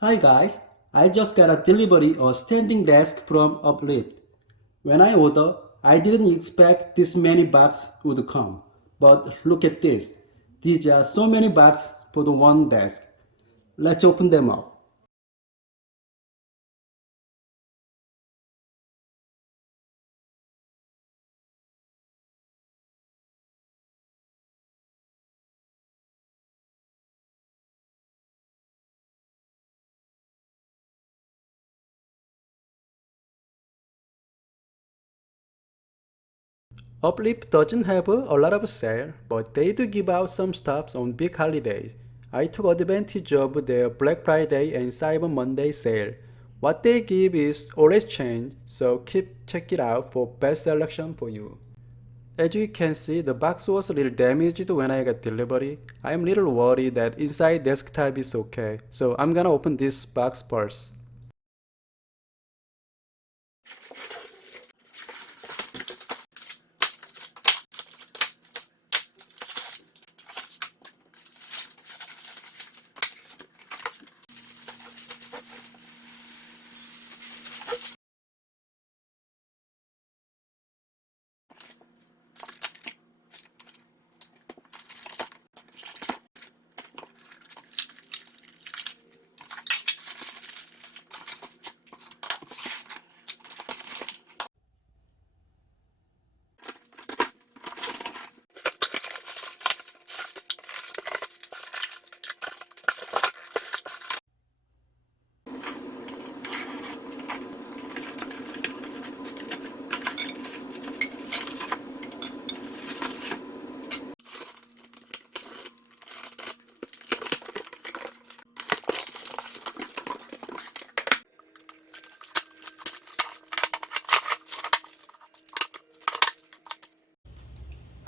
Hi guys, I just got a delivery of standing desk from Uplift. When I order, I didn't expect this many boxes would come. But look at this. These are so many boxes for the one desk. Let's open them up. Uplift doesn't have a lot of sale, but they do give out some stuff on big holidays. I took advantage of their Black Friday and Cyber Monday sale. What they give is always change, so check it out for best selection for you. As you can see, the box was a little damaged when I got delivery. I'm a little worried that inside desktop is okay, so I'm gonna open this box first.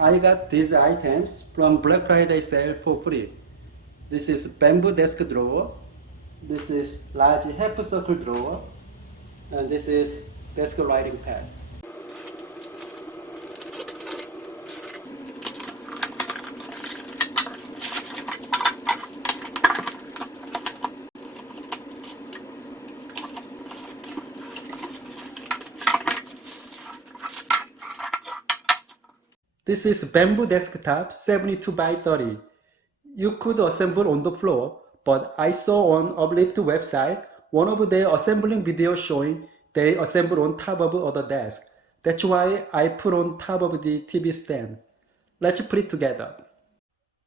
I got these items from Black Friday sale for free. This is bamboo desk drawer. This is large half circle drawer. And this is desk writing pad. This is bamboo desktop 72 by 30. You could assemble on the floor, but I saw on Uplift website one of their assembling videos showing they assemble on top of other desk. That's why I put on top of the TV stand. Let's put it together.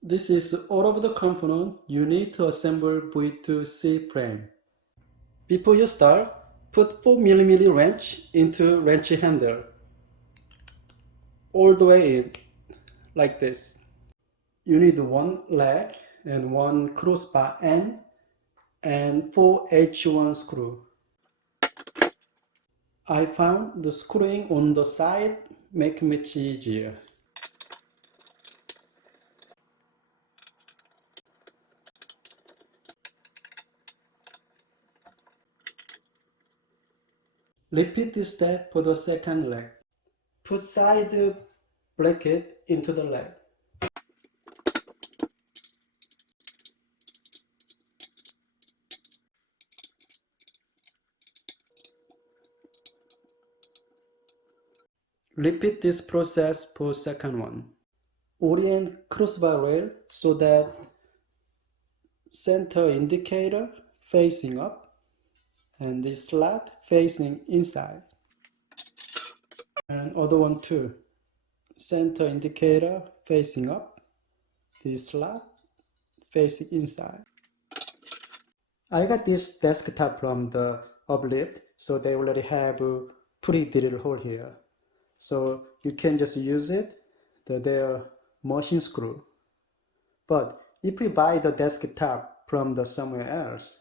This is all of the component you need to assemble V2 C frame. Before you start, put 4mm wrench into wrench handle. All the way in, like this. You need one leg and one crossbar end and 4 H1 screw. I found the screwing on the side make much easier. Repeat this step for the second leg. Put side bracket into the leg. Repeat this process for second one. Orient crossbar rail so that center indicator facing up and the slot facing inside. And other one too. Center indicator facing up, the slot facing inside. I got this desktop from the Uplift, so they already have a pre-drilled hole here. So you can just use it, their machine screw. But if you buy the desktop from the somewhere else,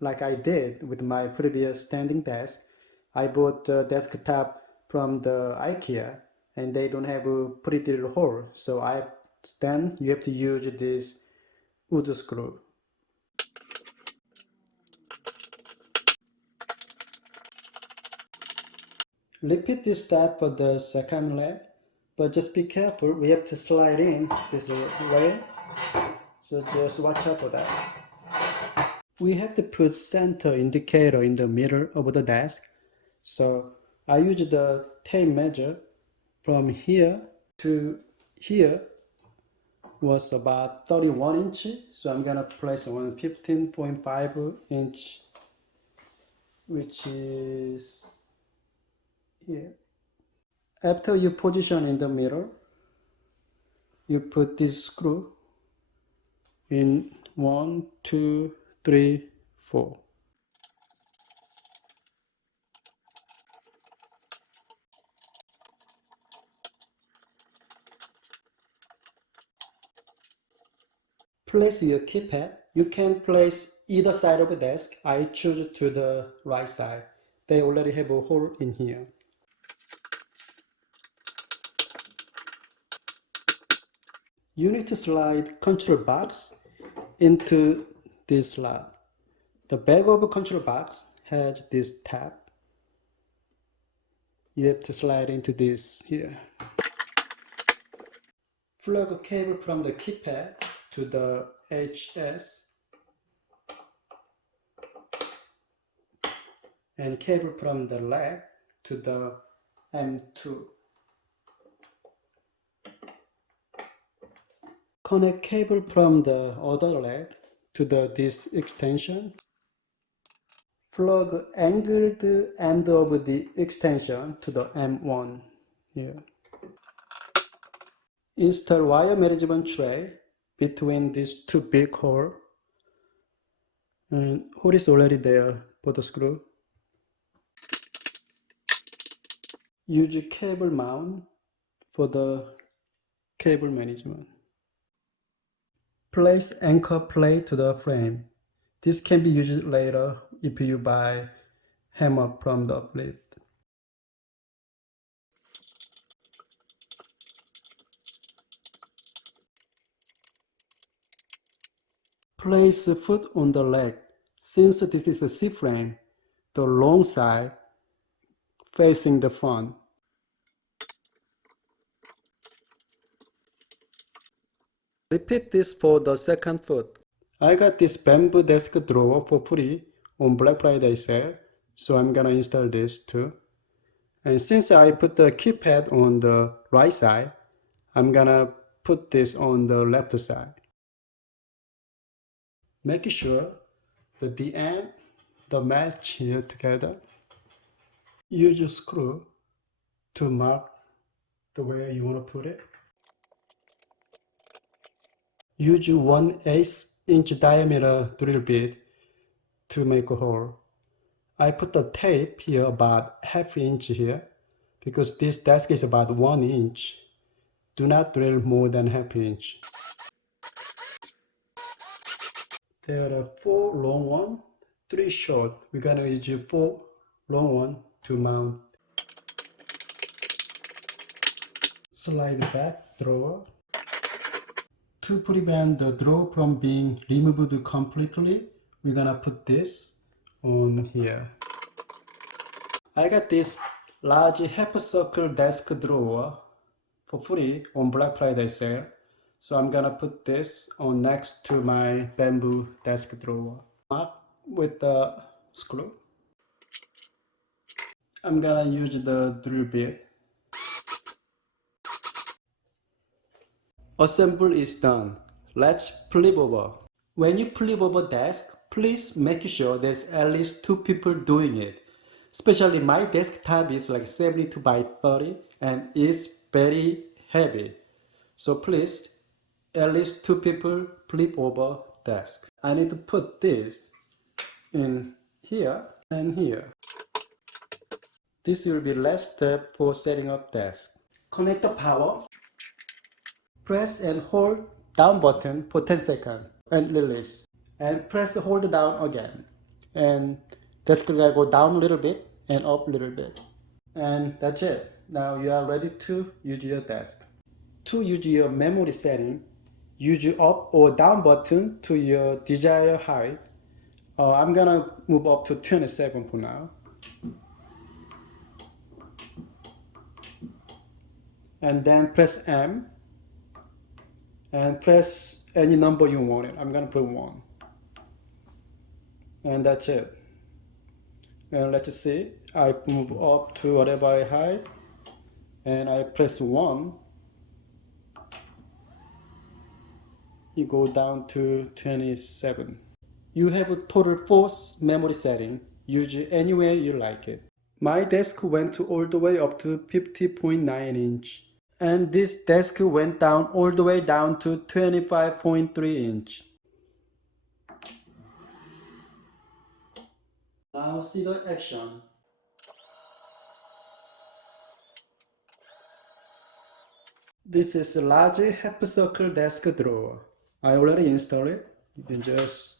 like I did with my previous standing desk, I bought the desktop from the IKEA and they don't have a pre-drilled hole. So then you have to use this wood screw. Repeat this step for the second leg, but just be careful. We have to slide in this way, so just watch out for that. We have to put center indicator in the middle of the desk. So I use the tape measure from here to here was about 31 inch. So I'm gonna place on 15.5 inch, which is here. After you position in the middle, you put this screw in 1, 2, 3, 4. Place your keypad. You can place either side of the desk. I choose to the right side. They already have a hole in here. You need to slide control box into this slot. The back of the control box has this tab. You have to slide into this here. Plug a cable from the keypad to the HS and cable from the leg to the M2. Connect cable from the other leg to this extension. Plug angled end of the extension to the M1 here. Install wire management tray between these two big holes. And hole is already there for the screw. Use cable mount for the cable management. Place anchor plate to the frame. This can be used later if you buy hammer from the Uplift. Place the foot on the leg. Since this is a C-frame, the long side facing the front. Repeat this for the second foot. I got this bamboo desk drawer for free on Black Friday sale, so I'm gonna install this too. And since I put the keypad on the right side, I'm gonna put this on the left side. Make sure that the end, the match here together. Use a screw to mark the way you want to put it. Use 1/8 inch diameter drill bit to make a hole. I put the tape here about ½ inch here because this desk is about 1 inch. Do not drill more than ½ inch. There are 4 long ones, 3 short. We're gonna use 4 long ones to mount. Slide back drawer. To prevent the drawer from being removed completely, we're gonna put this on here. I got this large half circle desk drawer for free on Black Friday sale. So I'm gonna put this on next to my bamboo desk drawer. Mark with the screw. I'm gonna use the drill bit. Assemble is done. Let's flip over. When you flip over desk, please make sure there's at least 2 people doing it. Especially my desktop is like 72 by 30 and it's very heavy. So please, at least 2 people flip over desk. I need to put this in here and here. This will be last step for setting up desk. Connect the power. Press and hold down button for 10 seconds and release. And press hold down again. And desk will go down a little bit and up a little bit. And that's it. Now you are ready to use your desk. To use your memory setting, use up or down button to your desired height. I'm gonna move up to 27 for now. And then press M and press any number you want it. I'm gonna put 1. And that's it. And let's see, I move up to whatever I height, and I press 1, you go down to 27. You have a total 4 memory setting. Use it anywhere you like it. My desk went all the way up to 50.9 inch. And this desk went down all the way down to 25.3 inch. Now see the action. This is a large half circle desk drawer. I already installed it. You can just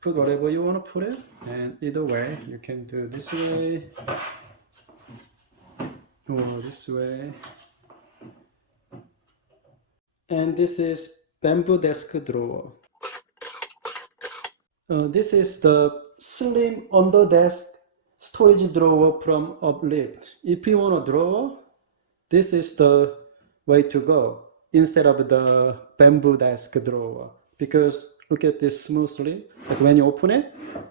put whatever you want to put it, and either way you can do this way or this way. And this is bamboo desk drawer. This is the slim under desk storage drawer from Uplift. If you want a drawer, this is the way to go instead of the bamboo desk drawer, because look at this smoothly. Like when you open it, you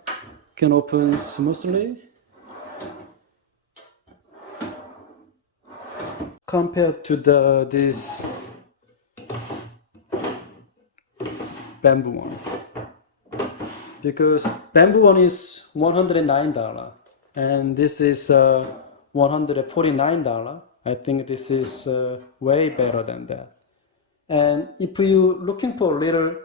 can open smoothly compared to this bamboo one, because bamboo one is $109 and this is $149. I think this is way better than that. And if you looking for a little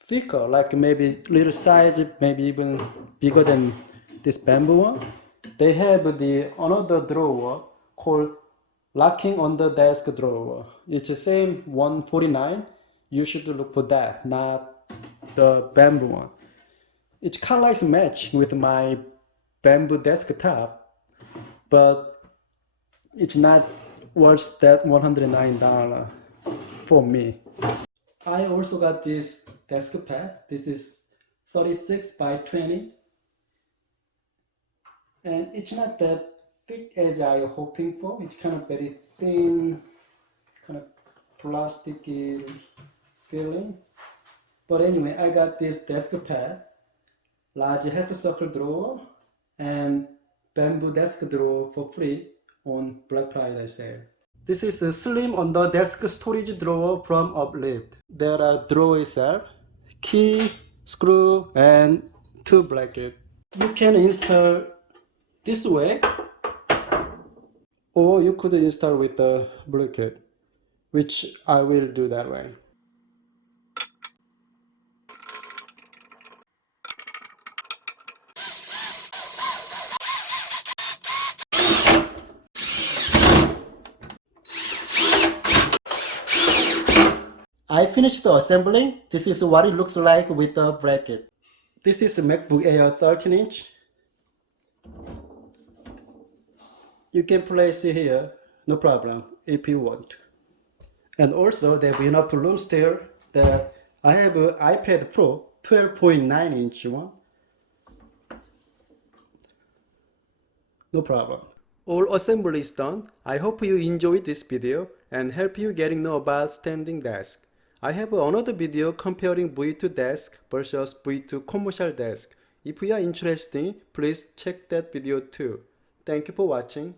thicker, like maybe little size, maybe even bigger than this bamboo one, they have the another drawer called locking on the desk drawer. It's the same $149. You should look for that, not the bamboo one. Its color is matching with my bamboo desktop, but it's not worth that $109 for me. I also got this desk pad. This is 36 by 20, and it's not that thick as I was hoping for. It's kind of very thin, kind of plasticky feeling. But anyway, I got this desk pad, large half circle drawer, and bamboo desk drawer for free on Black Friday sale. This is a slim under desk storage drawer from Uplift. There are drawer itself, key, screw, and 2 brackets. You can install this way, or you could install with the bracket, which I will do that way. I finished the assembling. This is what it looks like with the bracket. This is a MacBook Air 13 inch. You can place it here, no problem, if you want to. And also there will be enough room there that I have an iPad Pro 12.9 inch one. No problem. All assembly is done. I hope you enjoyed this video and help you getting know about standing desk. I have another video comparing V2 desk versus V2 commercial desk. If you are interested, please check that video too. Thank you for watching.